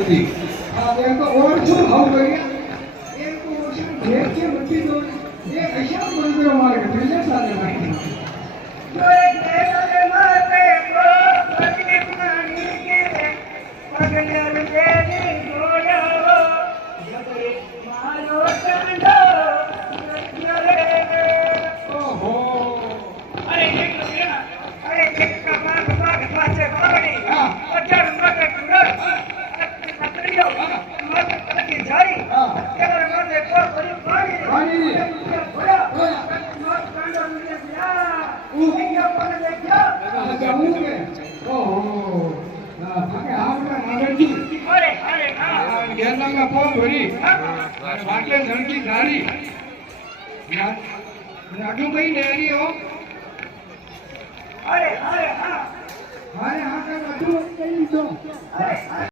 બધી એ તો ઓળખું હાવ કરી એ તો ઓળખું જે છે બધી તો એ કશા બોલતો મારે એટલે સાથે નાખી જો એક દેરે માતે કો પગલી પાણી કે પગલ દેરી ગોળો જબરે મારો ચંડો ઓહો અરે એક કમાલ ભાગ પાછે પાણી અજર મત કુડર પકડીઓ મત પકડી જારી કેવર મતે કોર કરી પાણી મત કાંડો મિલે જા ઉહિયા પર દેખ્યા જાઉં કે ઓહો ના ભાગે આવના માગજી અરે અરે હા ગેરલાંગા પો ભરી બાટલે ધણકી ધારી નાગુ કઈ લેરી હો અરે અરે હા અરે હા કાકા તું કઈ છો અરે